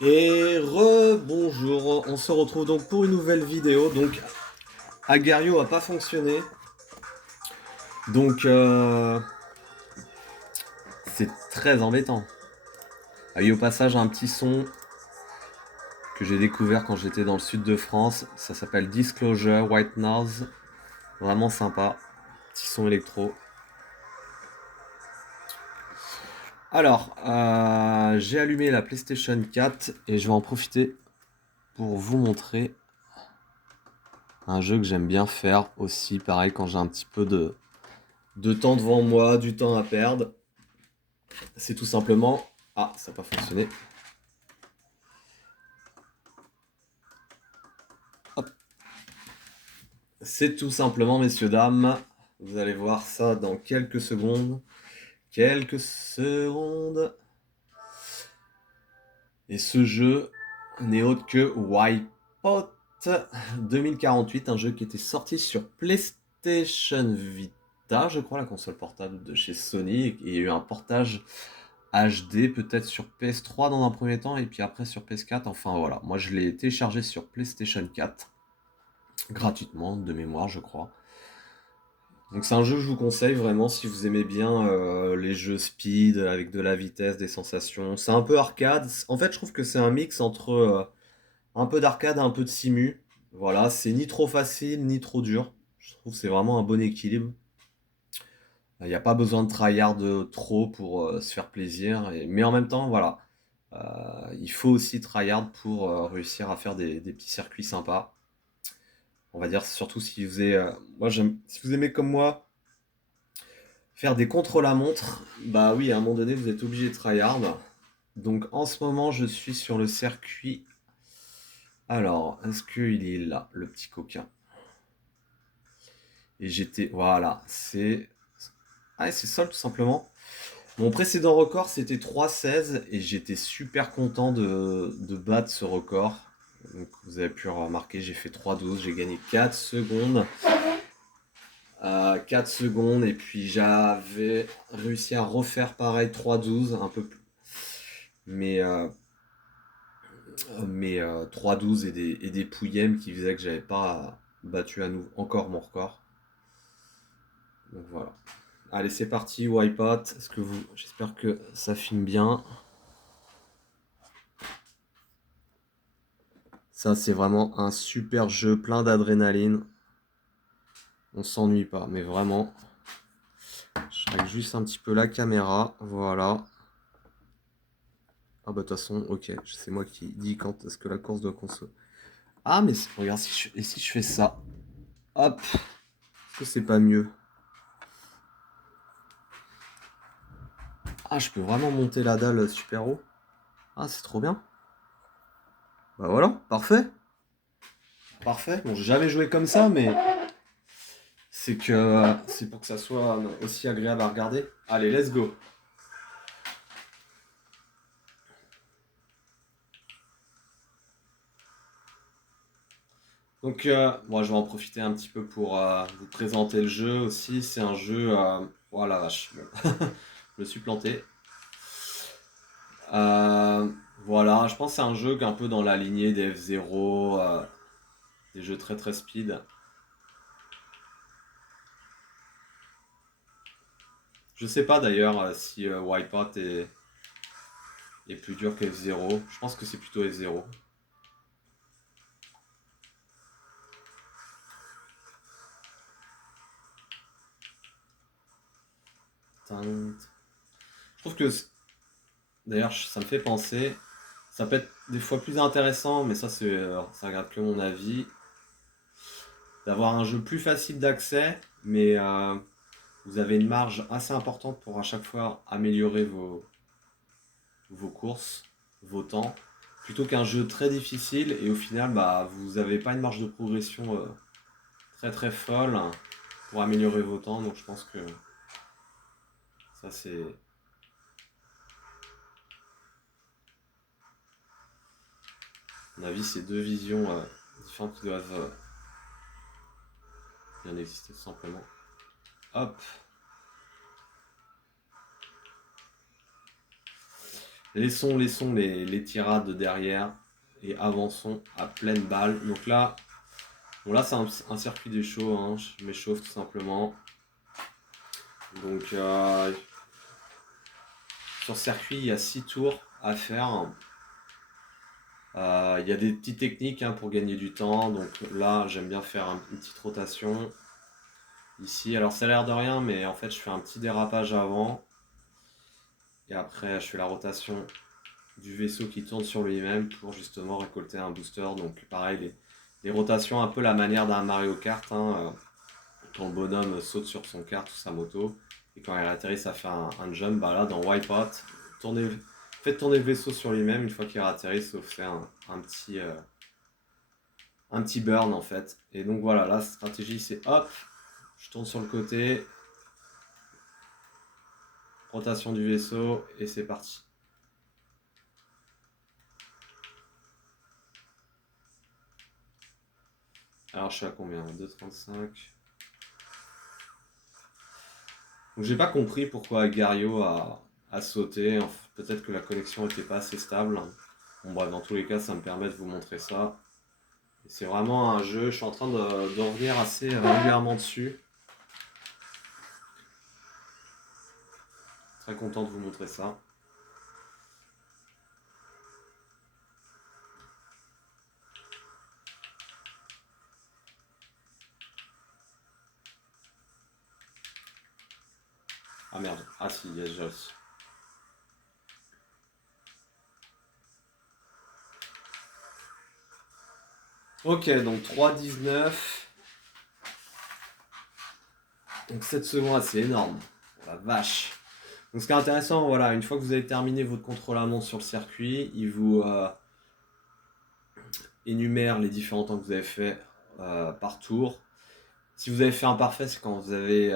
Et rebonjour, on se retrouve donc pour une nouvelle vidéo. Donc Agario a pas fonctionné, donc c'est très embêtant. Ah, et au passage un petit son que j'ai découvert quand j'étais dans le sud de France, ça s'appelle Disclosure White Noise, vraiment sympa, petit son électro. Alors, j'ai allumé la PlayStation 4 et je vais en profiter pour vous montrer un jeu que j'aime bien faire aussi, pareil quand j'ai un petit peu de temps devant moi, du temps à perdre. C'est tout simplement... Ah, ça n'a pas fonctionné. Hop. C'est tout simplement, messieurs, dames, vous allez voir ça dans quelques secondes. Quelques secondes. Et ce jeu n'est autre que Wipeout 2048, un jeu qui était sorti sur PlayStation Vita, je crois, la console portable de chez Sony, et il y a eu un portage HD peut-être sur PS3 dans un premier temps, et puis après sur PS4, enfin voilà. Moi je l'ai téléchargé sur PlayStation 4, gratuitement, de mémoire je crois. Donc c'est un jeu que je vous conseille vraiment si vous aimez bien les jeux speed avec de la vitesse, des sensations. C'est un peu arcade. En fait, je trouve que c'est un mix entre un peu d'arcade et un peu de simu. Voilà, c'est ni trop facile ni trop dur. Je trouve que c'est vraiment un bon équilibre. Il n'y a pas besoin de tryhard trop pour se faire plaisir. Mais en même temps, voilà, il faut aussi tryhard pour réussir à faire des petits circuits sympas. On va dire surtout si vous aimez, moi j'aime, si vous aimez comme moi faire des contre-la-montre, bah oui, à un moment donné, vous êtes obligé de tryhard. Donc en ce moment, je suis sur le circuit. Alors, est-ce qu'il est là, le petit coquin? Et j'étais... Voilà, c'est... Ah, c'est ça tout simplement. Mon précédent record, c'était 3,16 et j'étais super content de battre ce record. Donc vous avez pu remarquer, j'ai fait 3,12, j'ai gagné 4 secondes. 4 secondes et puis j'avais réussi à refaire pareil 3,12 un peu plus. Mais 3,12 et des pouillèmes qui faisaient que j'avais pas battu à nouveau encore mon record. Donc voilà. Allez, c'est parti, Wipeout. Est-ce que vous... J'espère que ça filme bien. Ça, c'est vraiment un super jeu, plein d'adrénaline. On s'ennuie pas, mais vraiment. Je règle juste un petit peu la caméra. Voilà. Ah bah de toute façon, ok. C'est moi qui dis quand est-ce que la course doit consommer. Ah mais regarde, et si je fais ça. Hop. Est-ce que c'est pas mieux? Ah, je peux vraiment monter la dalle super haut. Ah, c'est trop bien. Bah voilà, parfait. Parfait. Bon, j'ai jamais joué comme ça, mais c'est pour que ça soit aussi agréable à regarder. Allez, let's go. Donc, moi, je vais en profiter un petit peu pour vous présenter le jeu aussi. C'est un jeu. Oh la vache, bon. Je me suis planté. Euh, voilà, je pense que c'est un jeu qui est un peu dans la lignée des F0, des jeux très très speed. Je sais pas d'ailleurs si Wipeout est plus dur que F0. Je pense que c'est plutôt F0. Je trouve que, d'ailleurs, ça me fait penser, ça peut être des fois plus intéressant, mais ça regarde que mon avis, d'avoir un jeu plus facile d'accès, mais vous avez une marge assez importante pour à chaque fois améliorer vos courses, vos temps, plutôt qu'un jeu très difficile et au final, bah, vous n'avez pas une marge de progression très très folle pour améliorer vos temps, donc je pense que ça c'est... À mon avis, c'est deux visions différentes qui doivent bien exister tout simplement. Hop. Laissons les tirades derrière et avançons à pleine balle. Donc là, bon là c'est un circuit des chauds, hein. Je m'échauffe tout simplement. Donc sur circuit, il y a 6 tours à faire. Il y a des petites techniques, hein, pour gagner du temps. Donc là, j'aime bien faire une petite rotation ici. Alors ça a l'air de rien, mais en fait, je fais un petit dérapage avant. Et après, je fais la rotation du vaisseau qui tourne sur lui-même pour justement récolter un booster. Donc pareil, les rotations un peu la manière d'un Mario Kart, hein, quand le bonhomme saute sur son kart ou sa moto. Et quand il atterrit, ça fait un jump. Bah là, dans Wipeout, faites tourner le vaisseau sur lui-même une fois qu'il atterrit, ça vous fait un petit burn en fait. Et donc voilà, la stratégie c'est hop, je tourne sur le côté, rotation du vaisseau et c'est parti. Alors je suis à combien? 2,35. Donc j'ai pas compris pourquoi Gario a sauté. Peut-être que la connexion était pas assez stable. Bon bref, dans tous les cas, ça me permet de vous montrer ça. C'est vraiment un jeu, je suis en train de revenir assez régulièrement dessus. Très content de vous montrer ça. Ah merde, ah si, il y a déjà aussi. Ok, donc 3,19. Donc 7 secondes, c'est énorme. Oh la vache. Donc ce qui est intéressant, voilà, une fois que vous avez terminé votre contrôle à montre sur le circuit, il vous énumère les différents temps que vous avez fait par tour. Si vous avez fait un parfait, c'est quand vous n'avez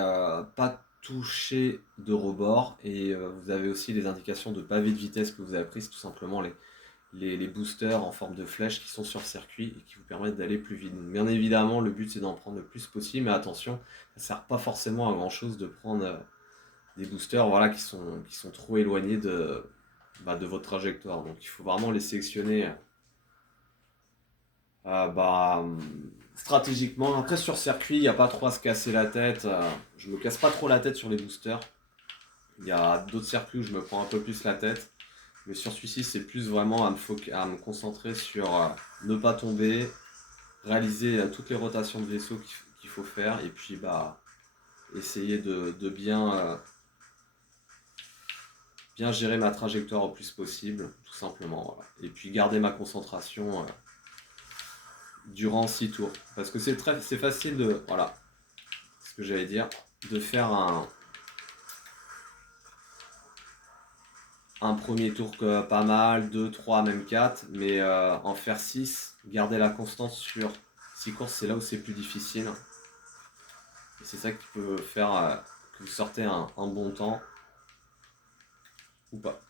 pas touché de rebord. Et vous avez aussi les indications de pavé de vitesse que vous avez pris, c'est tout simplement les boosters en forme de flèche qui sont sur le circuit et qui vous permettent d'aller plus vite. Donc, bien évidemment, le but c'est d'en prendre le plus possible, mais attention, ça ne sert pas forcément à grand chose de prendre des boosters, voilà, qui sont trop éloignés de votre trajectoire. Donc il faut vraiment les sélectionner stratégiquement. Après sur circuit, il n'y a pas trop à se casser la tête. Je me casse pas trop la tête sur les boosters. Il y a d'autres circuits où je me prends un peu plus la tête. Mais sur celui-ci, c'est plus vraiment à me concentrer sur ne pas tomber, réaliser toutes les rotations de vaisseau qu'il faut faire, et puis essayer de bien gérer ma trajectoire au plus possible, tout simplement. Voilà. Et puis garder ma concentration durant 6 tours. Parce que c'est facile de, voilà, ce que j'allais dire, de faire un premier tour pas mal, 2 3 même 4, mais en faire 6, garder la constance sur 6 courses, c'est là où c'est plus difficile. Et c'est ça qui peut faire que vous sortez un bon temps ou pas.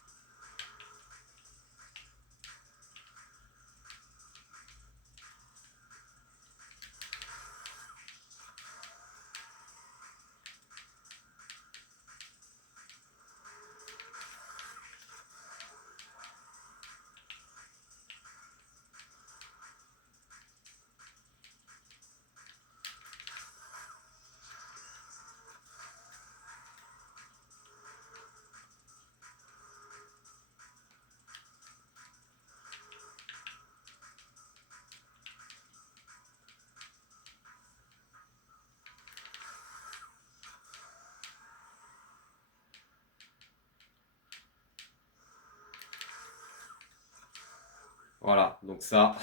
Voilà, donc ça,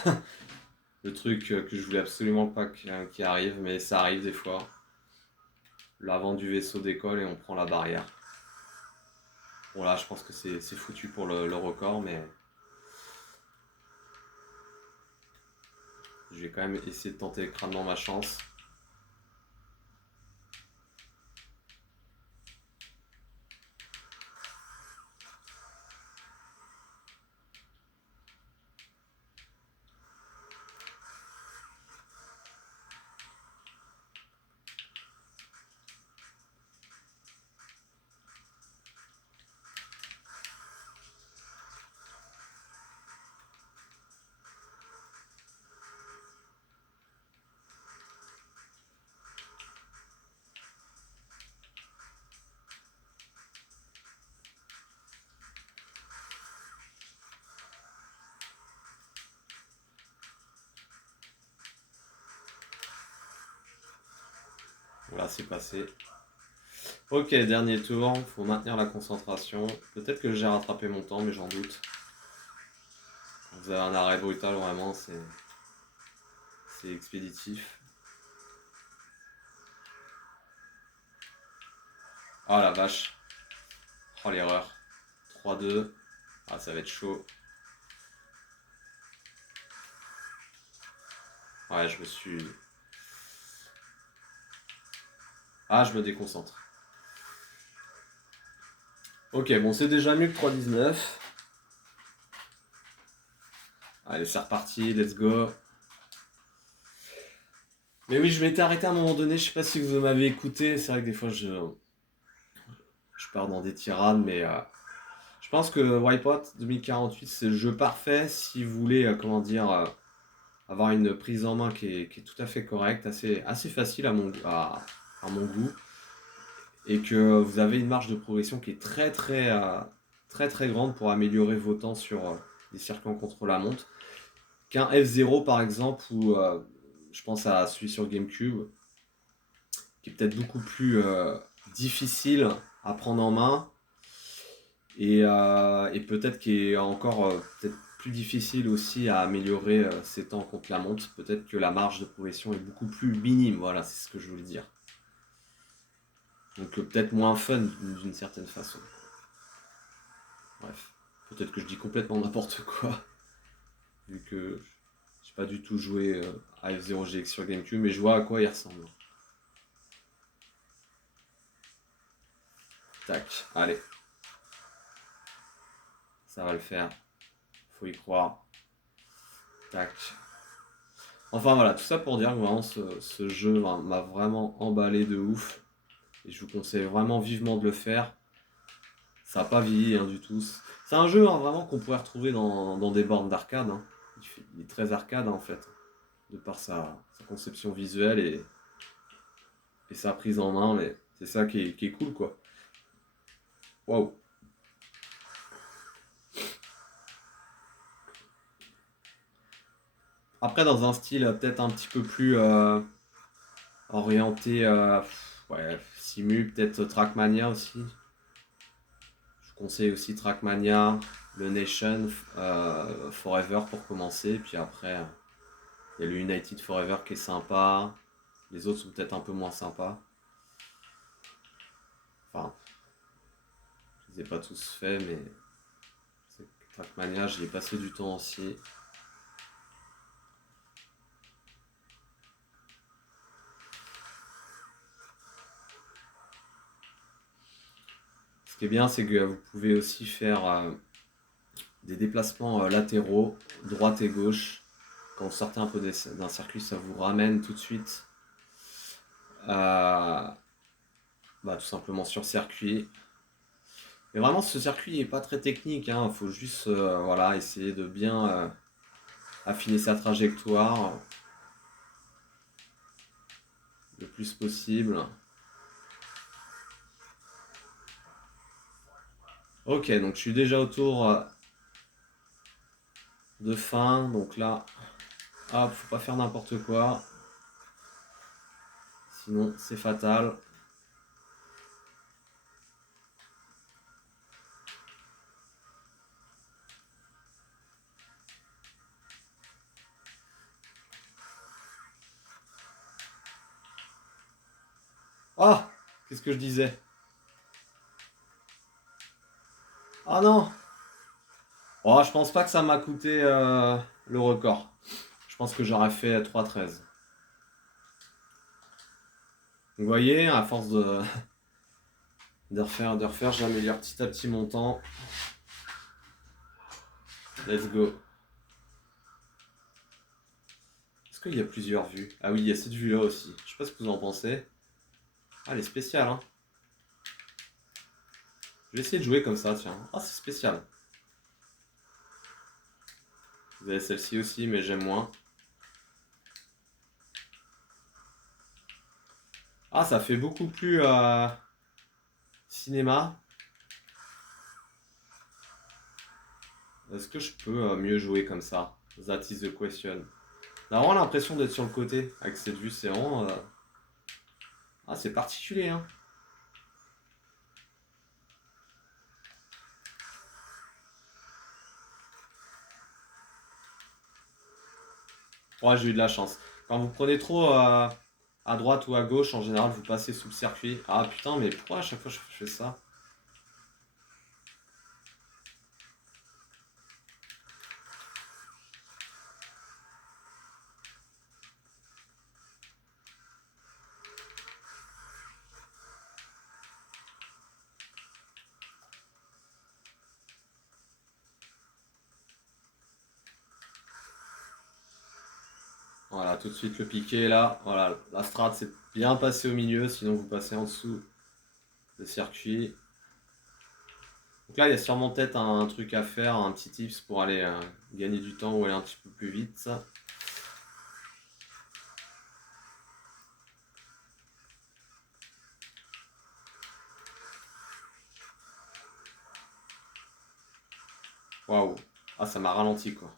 le truc que je voulais absolument pas qui arrive, mais ça arrive des fois. L'avant du vaisseau décolle et on prend la barrière. Bon là, je pense que c'est foutu pour le record, mais je vais quand même essayer de tenter crânement ma chance. Voilà, c'est passé. Ok, dernier tour, faut maintenir la concentration. Peut-être que j'ai rattrapé mon temps, mais j'en doute. Vous avez un arrêt brutal, vraiment, c'est expéditif. Oh la vache. Oh l'erreur. 3-2. Ah, ça va être chaud. Ouais, je me suis... Ah, je me déconcentre. Ok, bon, c'est déjà mieux que 3-19. Allez, c'est reparti, let's go. Mais oui, je m'étais arrêté à un moment donné, je sais pas si vous m'avez écouté, c'est vrai que des fois je pars dans des tirades, mais je pense que Wipeout 2048 c'est le jeu parfait si vous voulez, comment dire, avoir une prise en main qui est tout à fait correcte, assez facile à mon goût, et que vous avez une marge de progression qui est très grande pour améliorer vos temps sur des circuits en contre-la-montre. Qu'un F0 par exemple, ou je pense à celui sur GameCube, qui est peut-être beaucoup plus difficile à prendre en main, et peut-être qui est encore peut-être plus difficile aussi à améliorer ses temps contre la montre. Peut-être que la marge de progression est beaucoup plus minime, voilà, c'est ce que je voulais dire. Donc peut-être moins fun d'une certaine façon. Bref, peut-être que je dis complètement n'importe quoi, vu que j'ai pas du tout joué à F0GX sur GameCube, mais je vois à quoi il ressemble. Tac, allez. Ça va le faire. Faut y croire. Tac. Enfin voilà, tout ça pour dire que vraiment ce jeu m'a vraiment emballé de ouf. Et je vous conseille vraiment vivement de le faire. Ça n'a pas vieilli du tout. C'est un jeu vraiment qu'on pourrait retrouver dans des bornes d'arcade. Hein. Il est très arcade en fait, de par sa conception visuelle et sa prise en main. Mais c'est ça qui est cool quoi. Waouh! Après, dans un style peut-être un petit peu plus orienté, ouais, Simu, peut-être Trackmania aussi. Je conseille aussi Trackmania, le Nation, Forever pour commencer. Puis après, il y a le United Forever qui est sympa. Les autres sont peut-être un peu moins sympas. Enfin, je les ai pas tous faits, mais Trackmania, j'y ai passé du temps aussi. Ce qui est bien, c'est que vous pouvez aussi faire des déplacements latéraux, droite et gauche. Quand vous sortez un peu d'un circuit, ça vous ramène tout de suite tout simplement sur circuit. Mais vraiment, ce circuit n'est pas très technique. Il faut juste voilà, essayer de bien affiner sa trajectoire le plus possible. Ok, donc je suis déjà au tour de fin. Donc là, hop, faut pas faire n'importe quoi. Sinon, c'est fatal. Ah, qu'est-ce que je disais? Ah non! Oh, je pense pas que ça m'a coûté le record. Je pense que j'aurais fait 3-13. Vous voyez, à force de refaire, j'améliore petit à petit mon temps. Let's go. Est-ce qu'il y a plusieurs vues? Ah oui, il y a cette vue-là aussi. Je sais pas ce que vous en pensez. Ah, elle est spéciale, hein. Je vais essayer de jouer comme ça, tiens. Ah, c'est spécial. Vous avez celle-ci aussi, mais j'aime moins. Ah, ça fait beaucoup plus cinéma. Est-ce que je peux mieux jouer comme ça? That is the question. On a vraiment l'impression d'être sur le côté avec cette vue, c'est vraiment Ah, c'est particulier, hein. Ouais, j'ai eu de la chance. Quand vous prenez trop à droite ou à gauche, en général, vous passez sous le circuit. Ah putain, mais pourquoi à chaque fois je fais ça? Voilà, tout de suite le piqué là. Voilà, la strat c'est bien passé au milieu, sinon vous passez en dessous le circuit. Donc là, il y a sûrement peut-être un truc à faire, un petit tips pour aller gagner du temps ou aller un petit peu plus vite. Waouh. Ah, ça m'a ralenti quoi.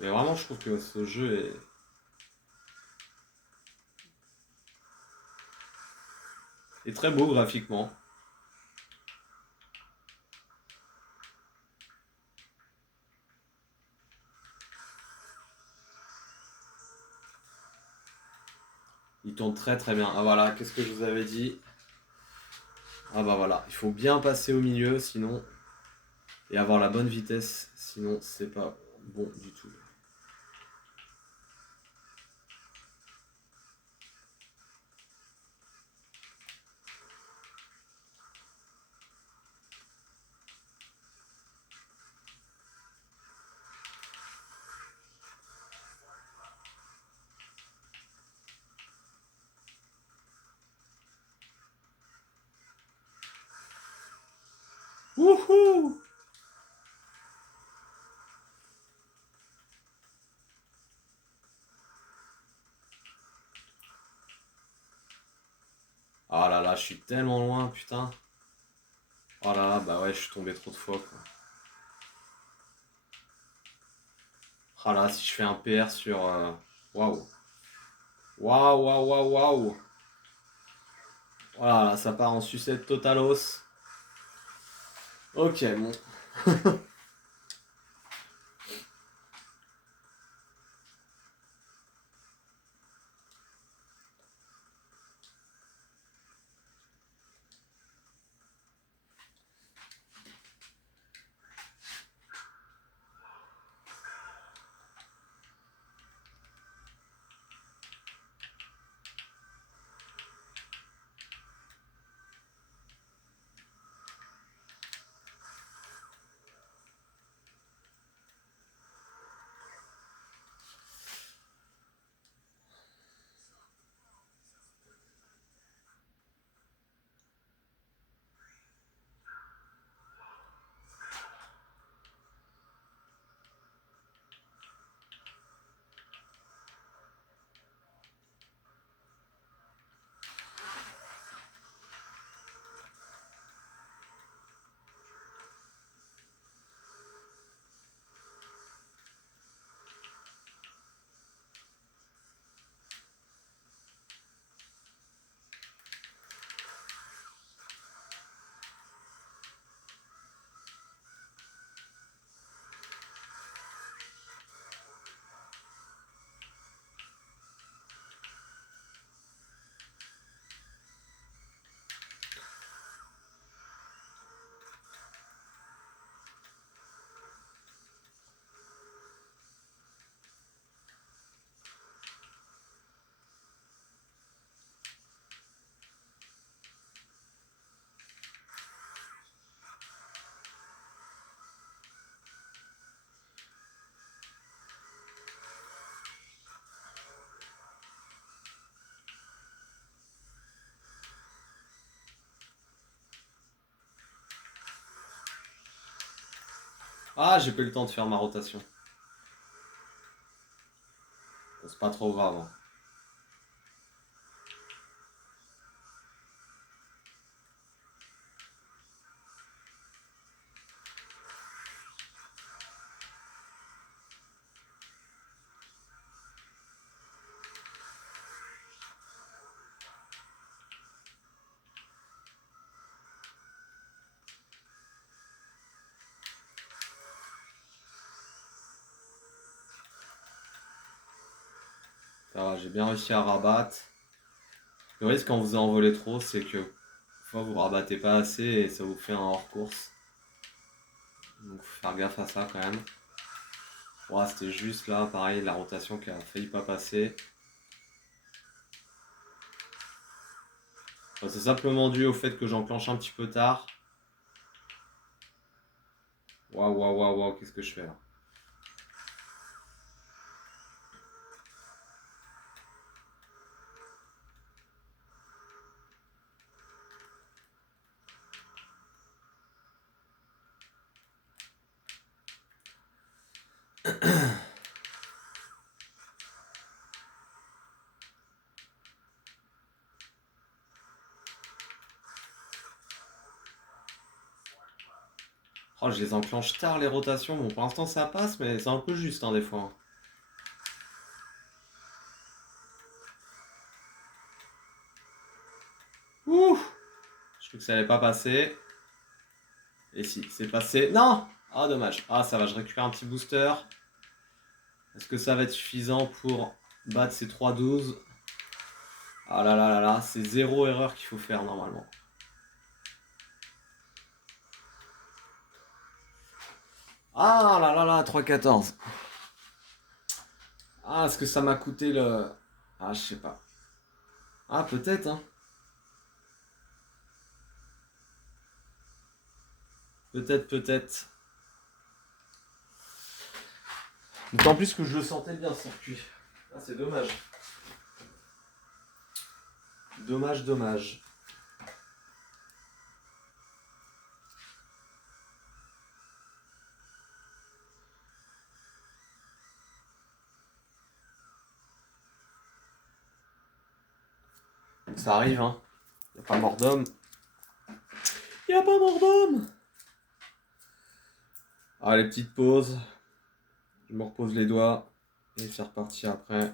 Mais vraiment, je trouve que ce jeu est très beau graphiquement. Il tourne très très bien. Ah voilà, qu'est-ce que je vous avais dit? Ah bah voilà, il faut bien passer au milieu, sinon... Et avoir la bonne vitesse, sinon c'est pas bon du tout. Wouhou! Ah là là, je suis tellement loin, putain. Oh là là, bah ouais, je suis tombé trop de fois, quoi. Ah là, si je fais un PR sur... Waouh. Waouh, waouh, waouh, waouh. Voilà, ça part en sucette totalos. Ok, bon. Ah, j'ai pas eu le temps de faire ma rotation. pas trop grave, hein. Ça va, j'ai bien réussi à rabattre. Le risque quand vous envolez trop, c'est que des fois vous rabattez pas assez et ça vous fait un hors-course. Donc faut faire gaffe à ça quand même. Ouais, c'était juste là, pareil, la rotation qui a failli pas passer. Enfin, c'est simplement dû au fait que j'enclenche un petit peu tard. Waouh, waouh, waouh, waouh, qu'est-ce que je fais là? Oh, je les enclenche tard les rotations. Bon, pour l'instant ça passe, mais c'est un peu juste hein, des fois, hein. Ouh! Je crois que ça allait pas passer. Et si, c'est passé. Non! Ah, dommage. Ah, ça va, je récupère un petit booster. Est-ce que ça va être suffisant pour battre ces 3-12? Ah là là là là, c'est 0 erreur qu'il faut faire normalement. Ah là là là, 3-14. Ah, est-ce que ça m'a coûté le... Ah, je sais pas. Ah, peut-être, hein. Peut-être, peut-être. D'autant plus que je le sentais bien, ce circuit. Ah, c'est dommage. Dommage, dommage. Ça arrive, hein. Y'a pas mort d'homme. Y'a pas mort d'homme. Ah, les petites pauses. Je me repose les doigts. Et c'est reparti après.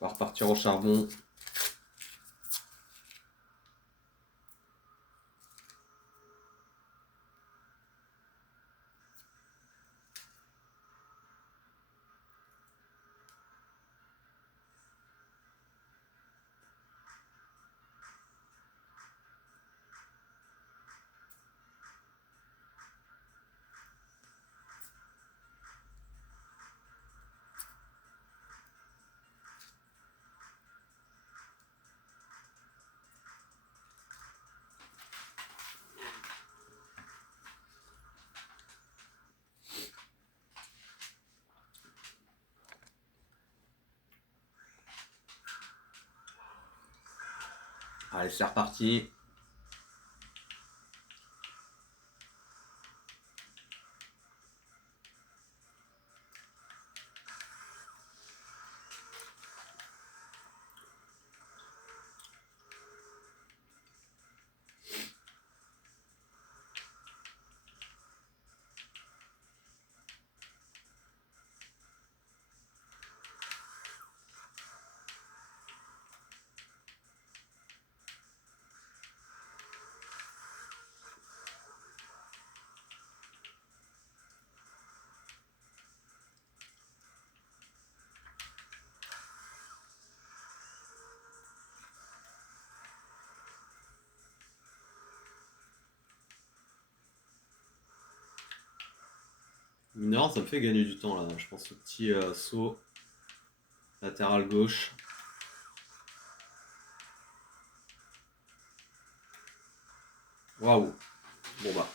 On va repartir au charbon. Allez, c'est reparti. Non, ça me fait gagner du temps là. Je pense au petit saut latéral gauche. Waouh. Bon bah.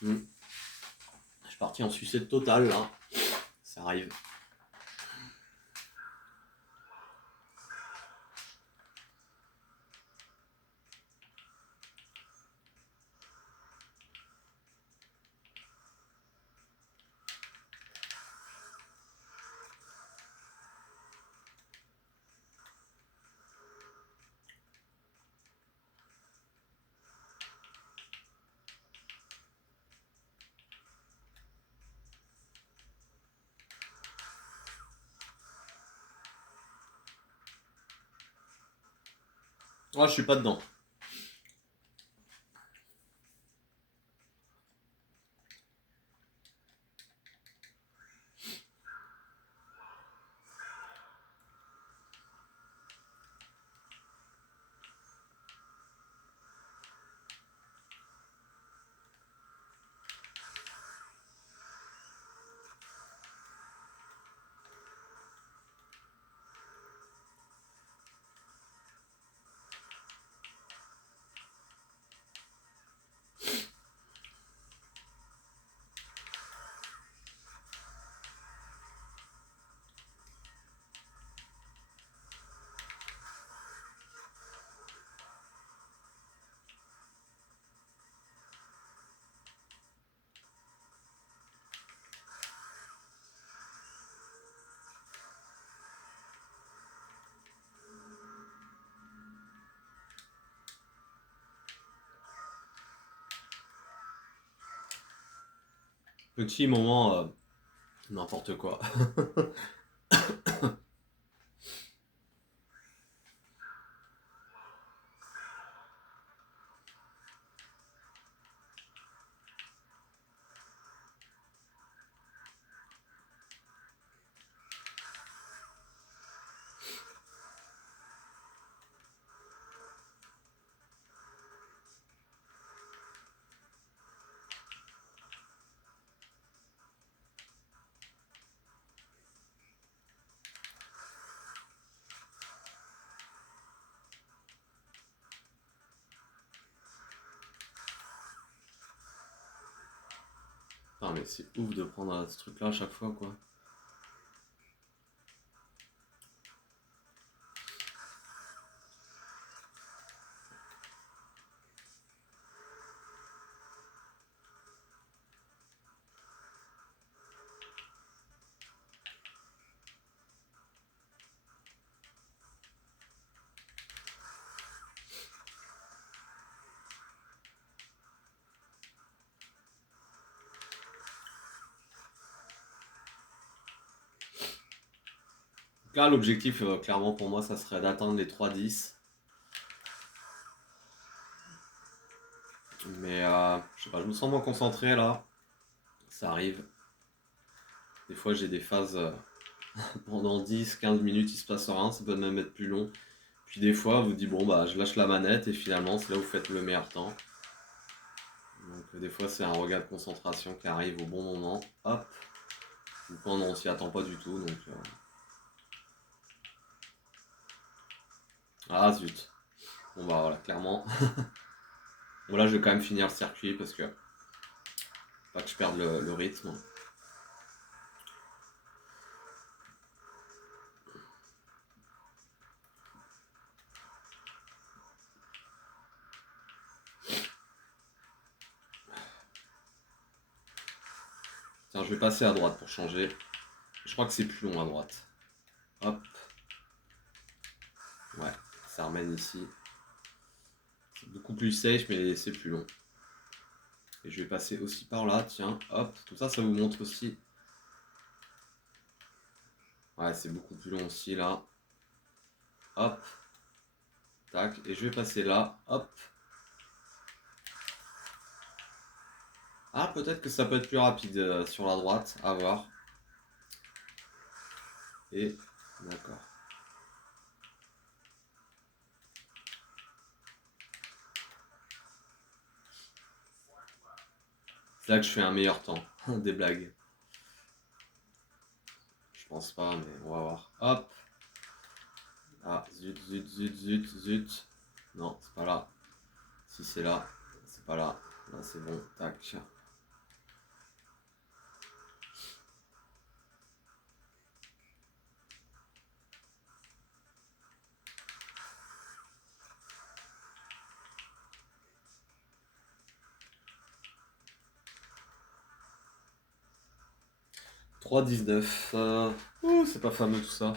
Je suis parti en sucette totale là. Ça arrive. Ah, je suis pas dedans. Petit moment, n'importe quoi. Ah mais c'est ouf de prendre ce truc là à chaque fois quoi. Donc là l'objectif clairement pour moi ça serait d'atteindre les 3-10. Mais je sais pas, je me sens moins concentré là. Ça arrive. Des fois j'ai des phases pendant 10-15 minutes il se passe rien, ça peut même être plus long. Puis des fois vous dites bon bah je lâche la manette et finalement c'est là où vous faites le meilleur temps. Donc des fois c'est un regard de concentration qui arrive au bon moment. Hop. Ou quand on s'y attend pas du tout. Donc ah zut. Bon bah voilà, clairement. Bon là je vais quand même finir le circuit parce que pas que je perde le rythme. Tiens, je vais passer à droite pour changer. Je crois que c'est plus long à droite. Hop. Ouais, ça ramène ici. C'est beaucoup plus safe, mais c'est plus long. Et je vais passer aussi par là, tiens, hop. Tout ça, ça vous montre aussi. Ouais, c'est beaucoup plus long aussi là. Hop. Tac. Et je vais passer là, hop. Ah, peut-être que ça peut être plus rapide sur la droite, à voir. Et d'accord. C'est là que je fais un meilleur temps. Des blagues. Je pense pas, mais on va voir. Hop. Ah, zut, zut, zut, zut, zut. Non, c'est pas là. Si c'est là, c'est pas là. Là, c'est bon. Tac. 3,19. C'est pas fameux tout ça.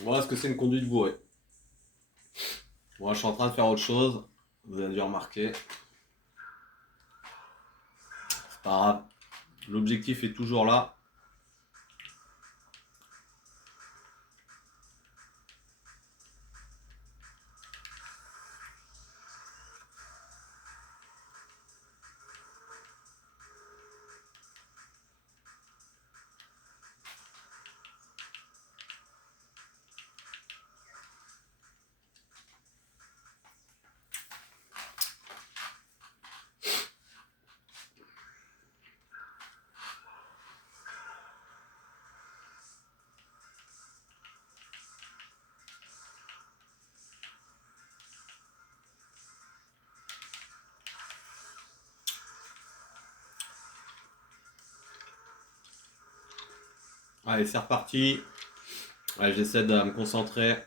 Voilà ce que c'est une conduite bourrée. Moi, je suis en train de faire autre chose. Vous avez dû remarquer. C'est pas grave. L'objectif est toujours là. Allez, c'est reparti. Allez, j'essaie de me concentrer.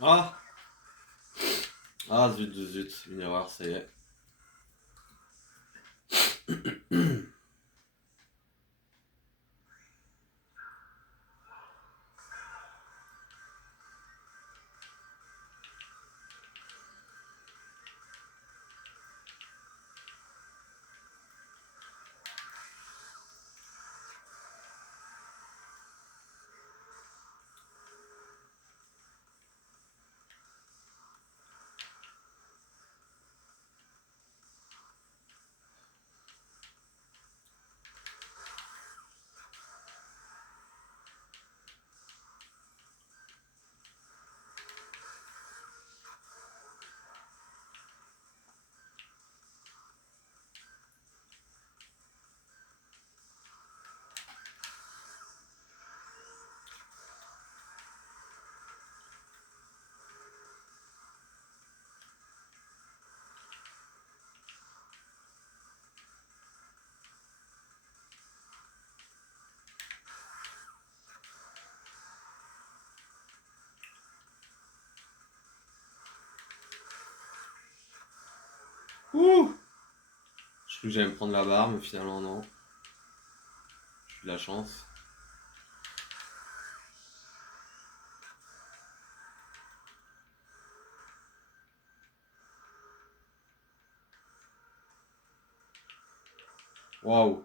Ah! Ah, zut, zut, zut, une erreur, ça y est. Ouh! Je crois que j'allais me prendre la barre, mais finalement non. J'ai eu de la chance. Waouh!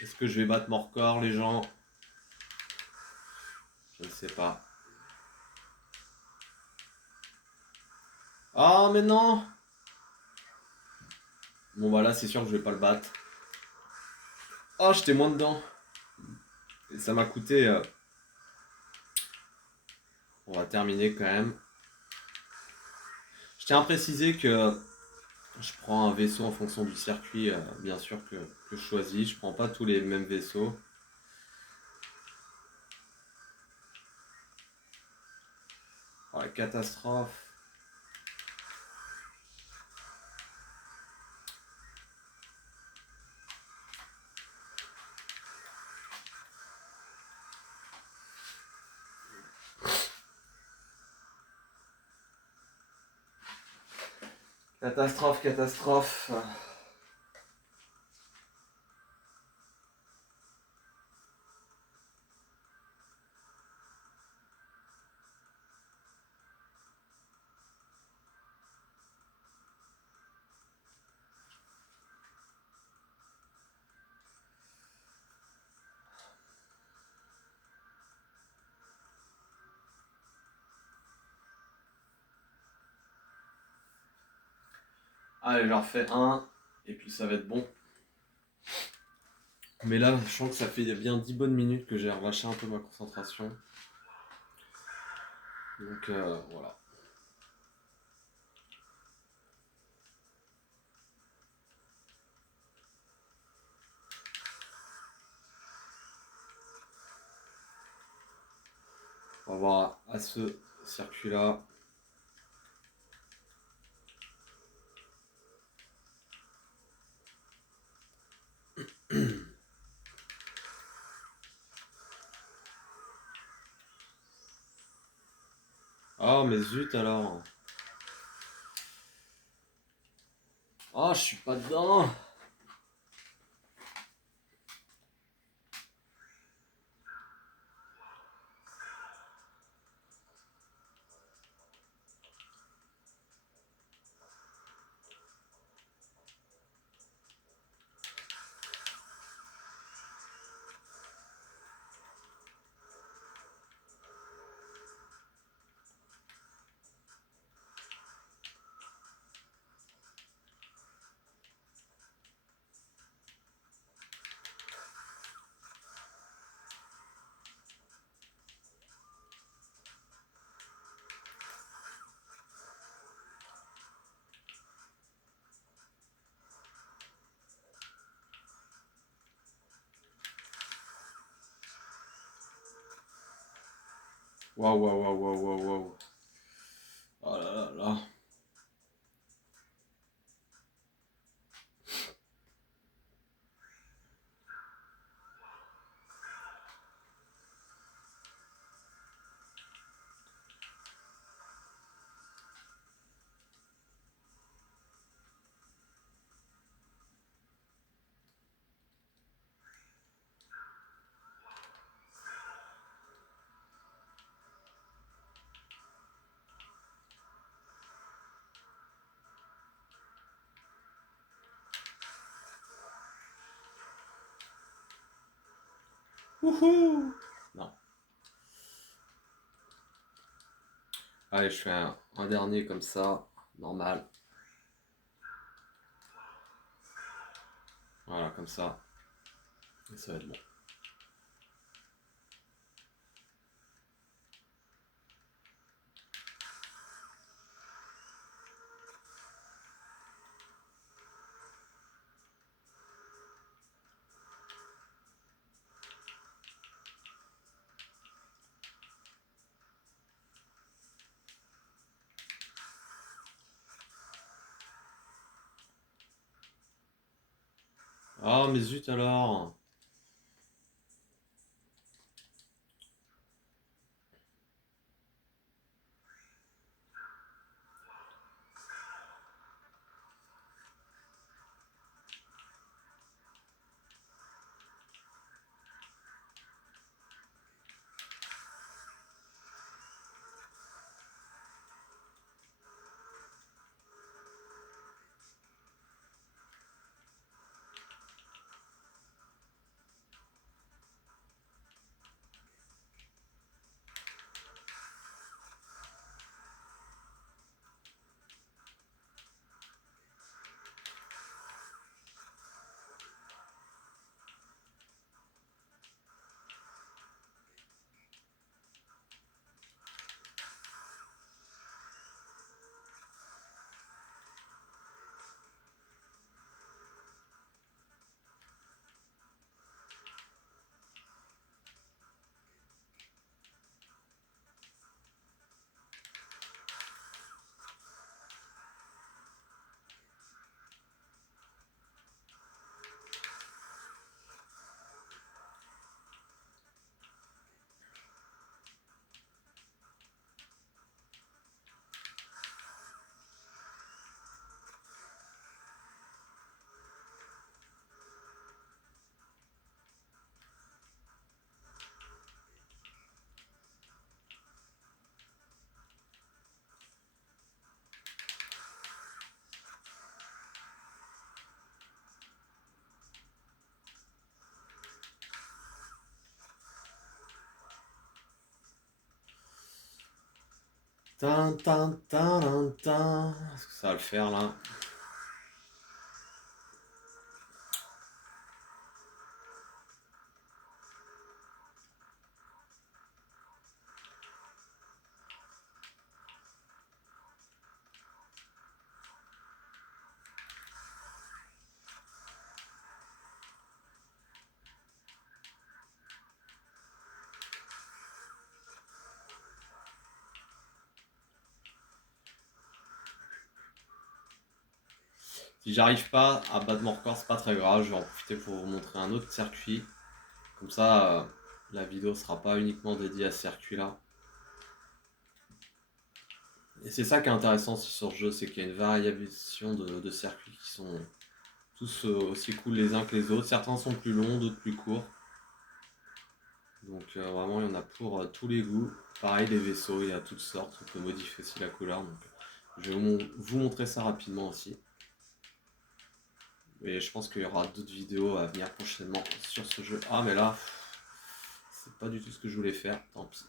Est-ce que je vais battre mon record, les gens? Je ne sais pas. Ah, mais non! Bon, bah là, c'est sûr que je vais pas le battre. Ah, j'étais moins dedans. Et ça m'a coûté. On va terminer quand même. Je tiens à préciser que je prends un vaisseau en fonction du circuit, bien sûr, que je choisis. Je prends pas tous les mêmes vaisseaux. Oh, la catastrophe. Catastrophe, catastrophe. Allez, j'en refais un. Et puis ça va être bon. Mais là, je sens que ça fait bien 10 bonnes minutes que j'ai relâché un peu ma concentration. Donc voilà. On va voir à ce circuit-là. Oh, mais zut alors. Oh, je suis pas dedans. Waouh, waouh, waouh, waouh, waouh, waouh. Oh là là là. Wouhou! Non. Allez, je fais un dernier comme ça, normal. Voilà, comme ça. Et ça va être bon. Ah, mais zut alors! Tin, tin, tin, tin, tin. Est-ce que ça va le faire là? Si j'arrive pas à battre mon record, c'est pas très grave. Je vais en profiter pour vous montrer un autre circuit. Comme ça, la vidéo sera pas uniquement dédiée à ce circuit-là. Et c'est ça qui est intéressant aussi sur le jeu, c'est qu'il y a une variation de circuits qui sont tous aussi cool les uns que les autres. Certains sont plus longs, d'autres plus courts. Donc vraiment, il y en a pour tous les goûts. Pareil, les vaisseaux, il y a toutes sortes. On peut modifier aussi la couleur. Donc, je vais vous montrer ça rapidement aussi. Et je pense qu'il y aura d'autres vidéos à venir prochainement sur ce jeu. Ah, mais là, c'est pas du tout ce que je voulais faire. Tant pis.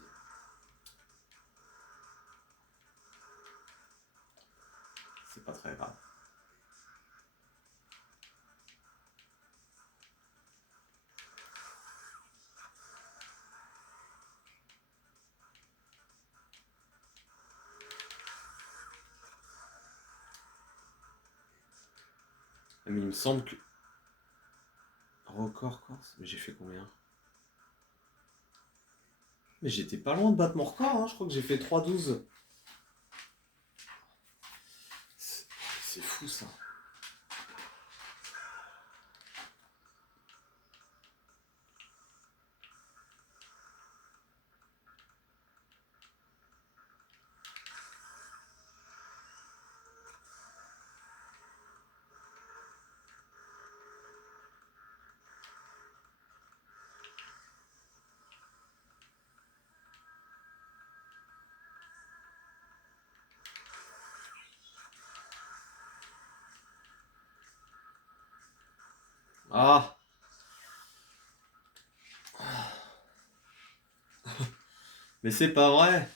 C'est pas très grave. Mais il me semble que. Record, quoi. Mais j'ai fait combien? Mais j'étais pas loin de battre mon record, hein. Je crois que j'ai fait 3,12. C'est fou ça. Ah, mais c'est pas vrai.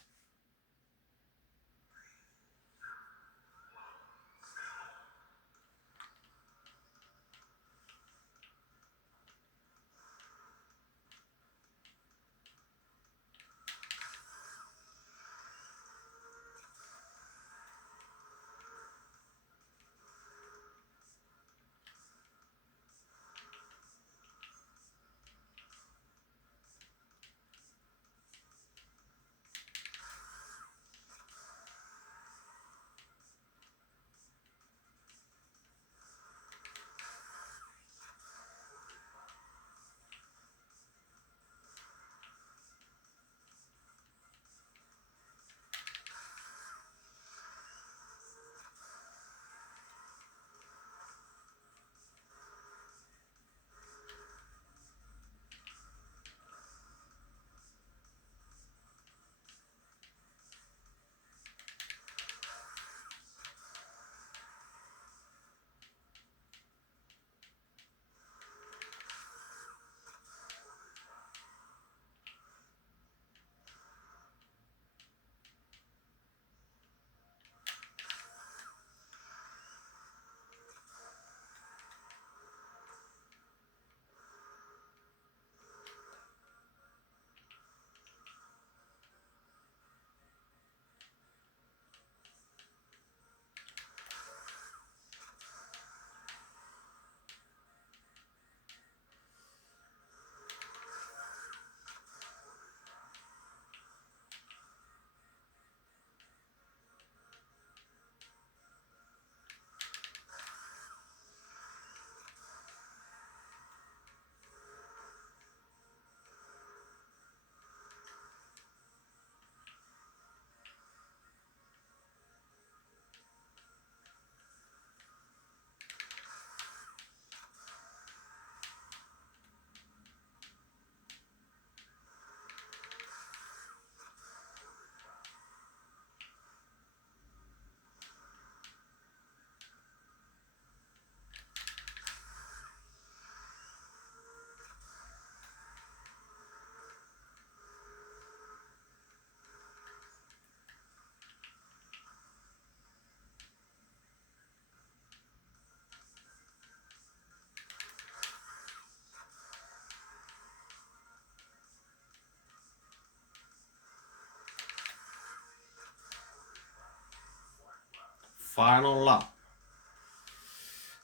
Final là.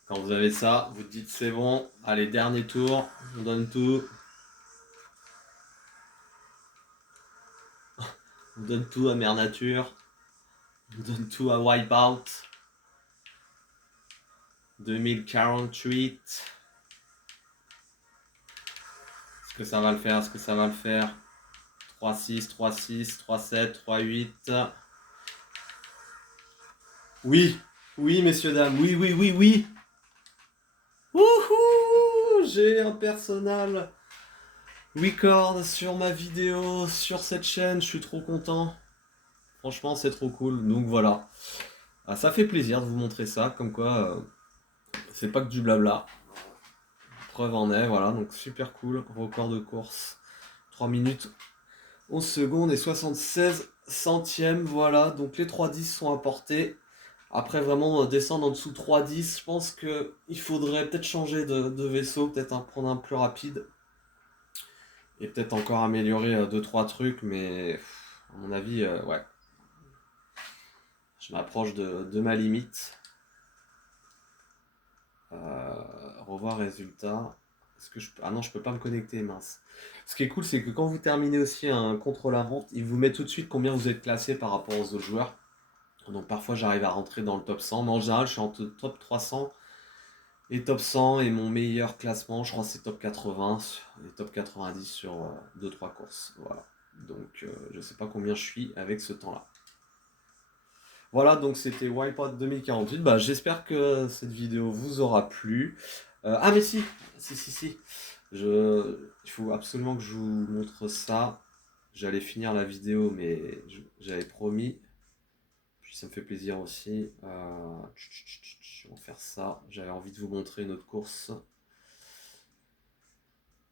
Quand vous avez ça, vous dites c'est bon. Allez, dernier tour. On donne tout. On donne tout à Mère Nature. On donne tout à Wipeout. 2048. Est-ce que ça va le faire? Est-ce que ça va le faire? 3-6, 3-6, 3-7, 3-8. Oui, oui, messieurs, dames. Oui, oui, oui, oui. Wouhou! J'ai un personal record sur ma vidéo, sur cette chaîne. Je suis trop content. Franchement, c'est trop cool. Donc voilà. Ah, ça fait plaisir de vous montrer ça. Comme quoi, c'est pas que du blabla. Preuve en est, voilà. Donc super cool. Record de course. 3 minutes 11 secondes et 76 centièmes. Voilà. Donc les 3,10 sont apportés. Après vraiment descendre en dessous de 3,10, je pense qu'il faudrait peut-être changer de vaisseau, peut-être prendre un plus rapide. Et peut-être encore améliorer 2-3 trucs, mais à mon avis, ouais. Je m'approche de ma limite. Revoir résultat. Est-ce que je... Ah non, je peux pas me connecter, mince. Ce qui est cool, c'est que quand vous terminez aussi un contre-la-montre, il vous met tout de suite combien vous êtes classé par rapport aux autres joueurs. Donc parfois j'arrive à rentrer dans le top 100, mais en général je suis entre top 300 et top 100 et mon meilleur classement je crois c'est top 80 et top 90 sur 2-3 courses. Voilà. Donc je sais pas combien je suis avec ce temps là. Voilà donc c'était Wipeout 2048. Bah, j'espère que cette vidéo vous aura plu. Ah mais si. Il faut absolument que je vous montre ça. J'allais finir la vidéo mais j'avais promis. Puis ça me fait plaisir aussi. On va faire ça. J'avais envie de vous montrer une autre course.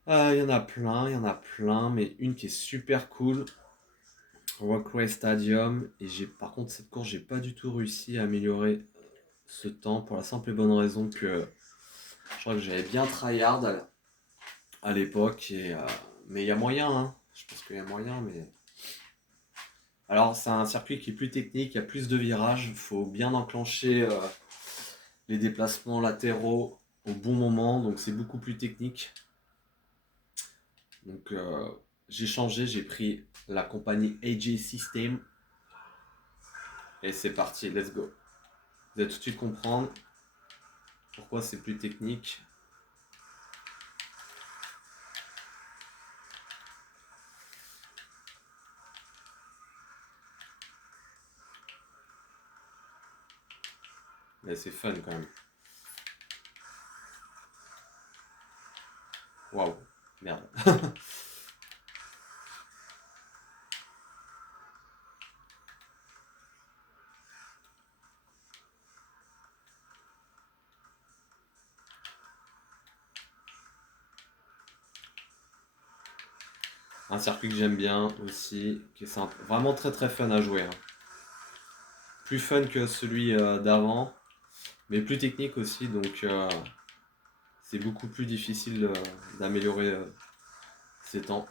Il y en a plein, mais une qui est super cool. Rockway Stadium. Et par contre, cette course, j'ai pas du tout réussi à améliorer ce temps pour la simple et bonne raison que je crois que j'avais bien tryhard à l'époque. Mais il y a moyen, hein. Je pense qu'il y a moyen, mais. Alors, c'est un circuit qui est plus technique, il y a plus de virages. Il faut bien enclencher les déplacements latéraux au bon moment, donc c'est beaucoup plus technique. Donc j'ai changé, j'ai pris la compagnie AJ System et c'est parti, let's go. Vous allez tout de suite comprendre pourquoi c'est plus technique. Mais c'est fun quand même. Waouh, merde. Un circuit que j'aime bien aussi, qui est simple. Vraiment très très fun à jouer, hein. Plus fun que celui d'avant, mais plus technique aussi, donc c'est beaucoup plus difficile d'améliorer ses temps.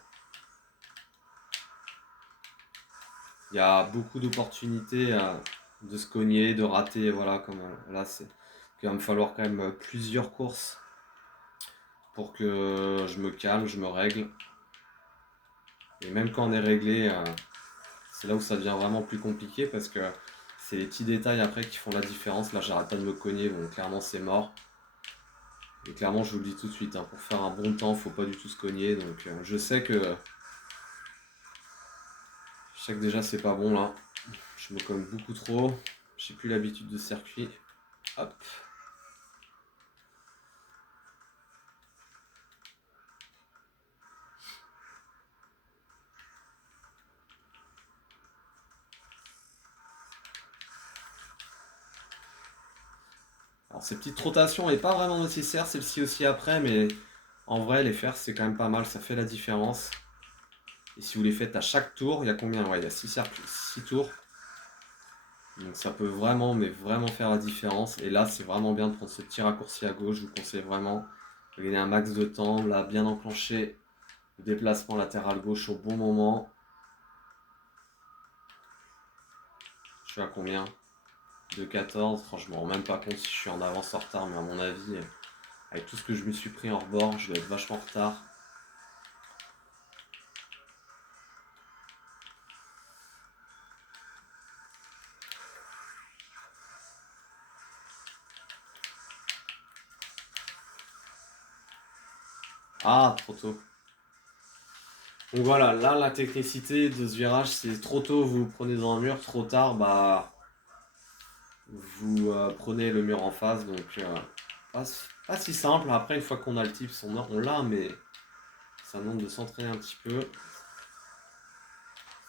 Il y a beaucoup d'opportunités de se cogner, de rater, voilà, comme là, il va me falloir quand même plusieurs courses pour que je me calme, je me règle. Et même quand on est réglé, c'est là où ça devient vraiment plus compliqué parce que c'est les petits détails après qui font la différence. Là, j'arrête pas de me cogner, bon, clairement, c'est mort. Et clairement, je vous le dis tout de suite, hein, pour faire un bon temps, faut pas du tout se cogner. Donc, je sais que déjà, c'est pas bon là. Je me cogne beaucoup trop. J'ai plus l'habitude de circuit. Hop. Alors ces petites rotations n'est pas vraiment nécessaire, celle-ci aussi après, mais en vrai les faire c'est quand même pas mal, ça fait la différence. Et si vous les faites à chaque tour, il y a combien? Ouais, il y a 6 tours. Donc ça peut vraiment, mais vraiment faire la différence. Et là c'est vraiment bien de prendre ce petit raccourci à gauche, je vous conseille vraiment de gagner un max de temps, là bien enclencher le déplacement latéral gauche au bon moment. Je suis à combien? 2,14, franchement je me rends même pas compte si je suis en avance en retard, mais à mon avis, avec tout ce que je me suis pris en rebord, je dois être vachement en retard. Ah, trop tôt. Donc voilà, là la technicité de ce virage, c'est trop tôt vous vous prenez dans un mur, trop tard bah vous prenez le mur en face, donc pas si simple. Après une fois qu'on a le tips, on l'a, mais ça demande de s'entraîner un petit peu. Ça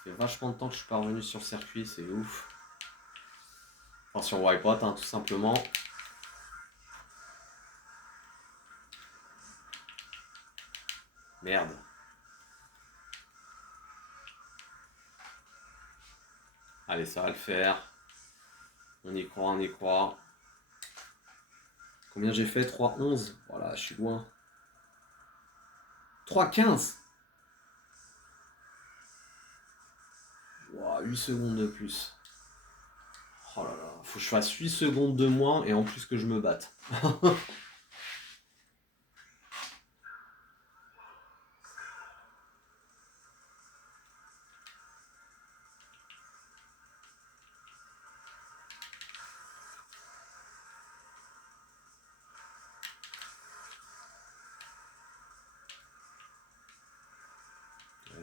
fait vachement de temps que je suis pas revenu sur circuit, c'est ouf. Enfin sur Wipeout, hein, tout simplement. Merde. Allez, ça va le faire. On y croit, on y croit. Combien j'ai fait? 3,11. Voilà, je suis loin. 3,15. Wow, 8 secondes de plus. Oh là là, faut que je fasse 8 secondes de moins et en plus que je me batte.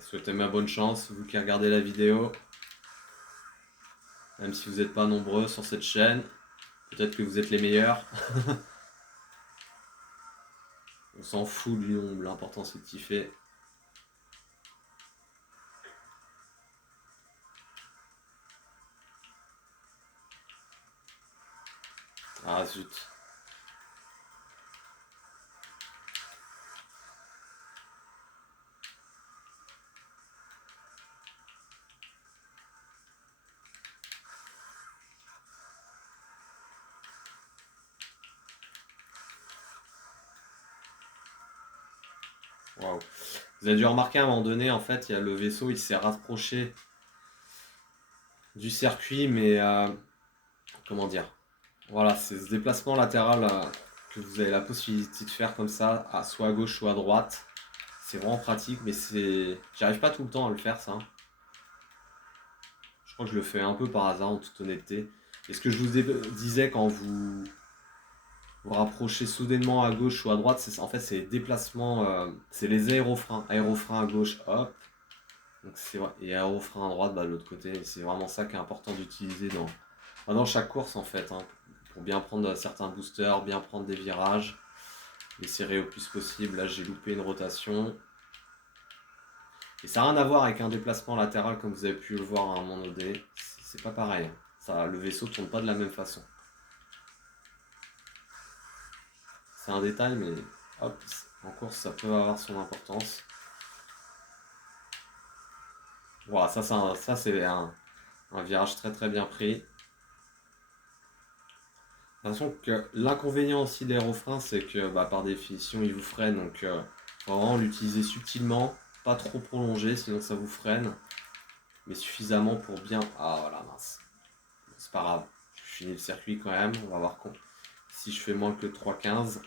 souhaitez ma bonne chance, vous qui regardez la vidéo. Même si vous n'êtes pas nombreux sur cette chaîne, peut-être que vous êtes les meilleurs. On s'en fout du nombre, l'important c'est de kiffer. Ah zut. Waouh. Vous avez dû remarquer à un moment donné, en fait, il y a le vaisseau, il s'est rapproché du circuit, mais comment dire? Voilà, c'est ce déplacement latéral que vous avez la possibilité de faire comme ça, soit à gauche, soit à droite. C'est vraiment pratique, mais j'arrive pas tout le temps à le faire, ça. Je crois que je le fais un peu par hasard, en toute honnêteté. Et ce que je vous disais quand vous rapprochez soudainement à gauche ou à droite, en fait, c'est les déplacements, c'est les aérofreins. Aérofrein à gauche, hop. Donc et aérofrein à droite, bah, de l'autre côté. C'est vraiment ça qui est important d'utiliser dans chaque course, en fait. Hein, pour bien prendre certains boosters, bien prendre des virages, les serrer au plus possible. Là, j'ai loupé une rotation. Et ça n'a rien à voir avec un déplacement latéral comme vous avez pu le voir à un moment donné. C'est pas pareil. Le vaisseau tourne pas de la même façon. C'est un détail, mais hop, en course, ça peut avoir son importance. Voilà, ça c'est un virage très très bien pris. Attention que l'inconvénient aussi de l'aérofrein, c'est que par définition, il vous freine. Donc, faut vraiment l'utiliser subtilement, pas trop prolongé, sinon ça vous freine. Mais suffisamment pour bien... Ah voilà, mince. C'est pas grave. Je finis le circuit quand même. On va voir si je fais moins que 3,15.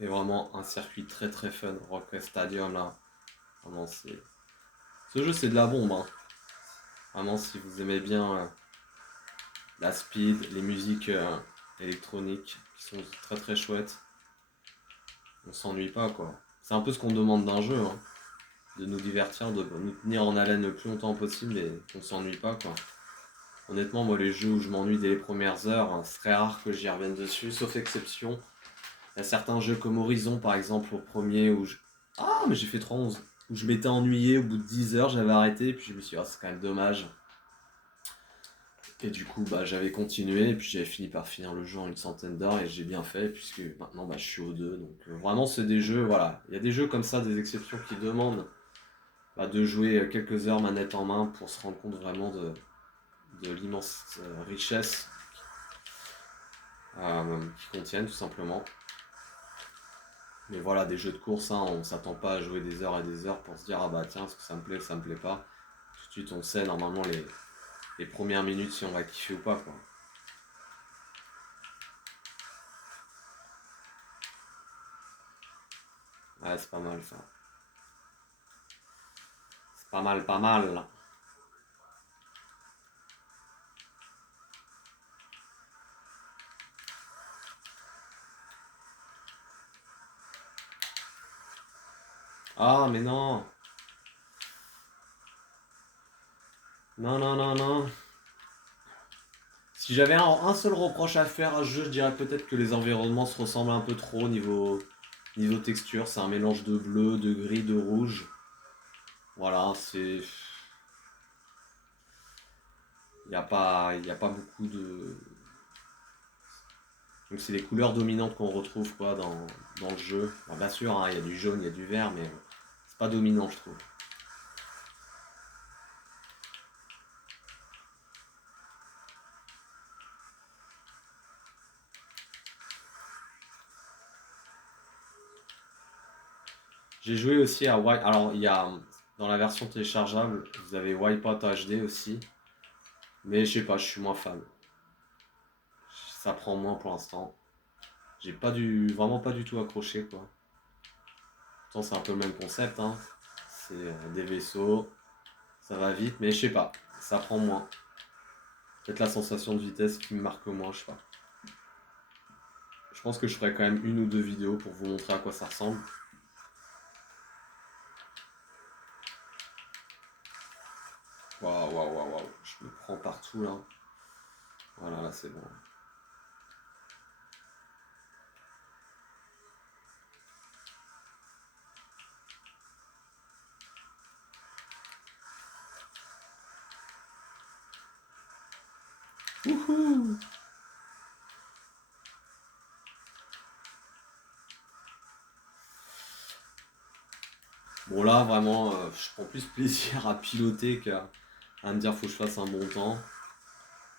Et vraiment un circuit très très fun. Rock Stadium là. Vraiment, ce jeu c'est de la bombe. Hein. Vraiment, si vous aimez bien la speed, les musiques électroniques qui sont très très chouettes, on s'ennuie pas quoi. C'est un peu ce qu'on demande d'un jeu. Hein. De nous divertir, de nous tenir en haleine le plus longtemps possible et qu'on s'ennuie pas quoi. Honnêtement, moi les jeux où je m'ennuie dès les premières heures, hein, c'est très rare que j'y revienne dessus, sauf exception. Il y a certains jeux comme Horizon par exemple au premier où Ah mais j'ai fait 3-11 où je m'étais ennuyé au bout de 10 heures, j'avais arrêté et puis je me suis dit c'est quand même dommage. Et du coup j'avais continué et puis j'avais fini par finir le jeu en une centaine d'heures et j'ai bien fait puisque maintenant je suis au 2. Donc vraiment c'est des jeux, voilà. Il y a des jeux comme ça, des exceptions qui demandent de jouer quelques heures manette en main pour se rendre compte vraiment de l'immense richesse qu'ils contiennent tout simplement. Mais voilà, des jeux de course, hein, on s'attend pas à jouer des heures et des heures pour se dire ah bah tiens, est-ce que ça me plaît ou ça me plaît pas. Tout de suite on sait normalement les premières minutes si on va kiffer ou pas quoi. Ouais, c'est pas mal ça. C'est pas mal, pas mal. Ah mais non. Non, non, non, non. Si j'avais un seul reproche à faire à ce jeu, je dirais peut-être que les environnements se ressemblent un peu trop niveau texture. C'est un mélange de bleu, de gris, de rouge. Voilà, c'est... Il y a pas beaucoup de... Donc c'est les couleurs dominantes qu'on retrouve quoi, dans le jeu. Bon, bien sûr, hein, il y a du jaune, il y a du vert, mais c'est pas dominant je trouve. J'ai joué aussi à Wipe... Alors, il y a... Dans la version téléchargeable, vous avez Wipeout HD aussi. Mais je sais pas, je suis moins fan. Ça prend moins pour l'instant. J'ai vraiment pas du tout accroché quoi. Pourtant c'est un peu le même concept hein. c'est des vaisseaux, ça va vite, mais je sais pas, ça prend moins. Peut-être la sensation de vitesse qui me marque moins, je sais pas. Je pense que je ferai quand même une ou deux vidéos pour vous montrer à quoi ça ressemble. Waouh, waouh, waouh, waouh, je me prends partout là. Voilà, là c'est bon. Wouhou! Bon là vraiment, je prends plus plaisir à piloter qu'à me dire faut que je fasse un bon temps.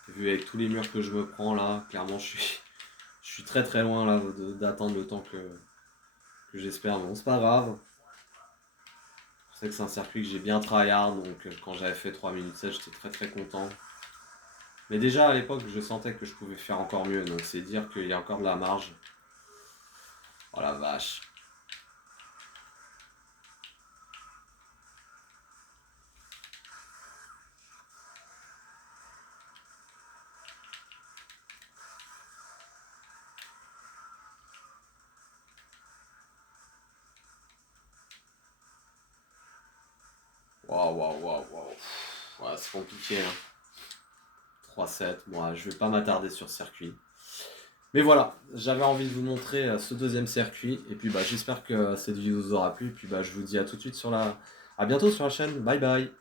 Vu avec tous les murs que je me prends là, clairement je suis très très loin là d'atteindre le temps que j'espère. Mais bon, c'est pas grave. Je sais que c'est un circuit que j'ai bien tryhard, donc quand j'avais fait 3 minutes 7, j'étais très très content. Mais déjà à l'époque, je sentais que je pouvais faire encore mieux, donc c'est dire qu'il y a encore de la marge. Oh la vache. Waouh, waouh, waouh, waouh. Ouais, c'est compliqué, hein. 3-7, moi je vais pas m'attarder sur ce circuit. Mais voilà, j'avais envie de vous montrer ce deuxième circuit, et puis bah j'espère que cette vidéo vous aura plu, et puis bah je vous dis à tout de suite sur la... à bientôt sur la chaîne, bye bye.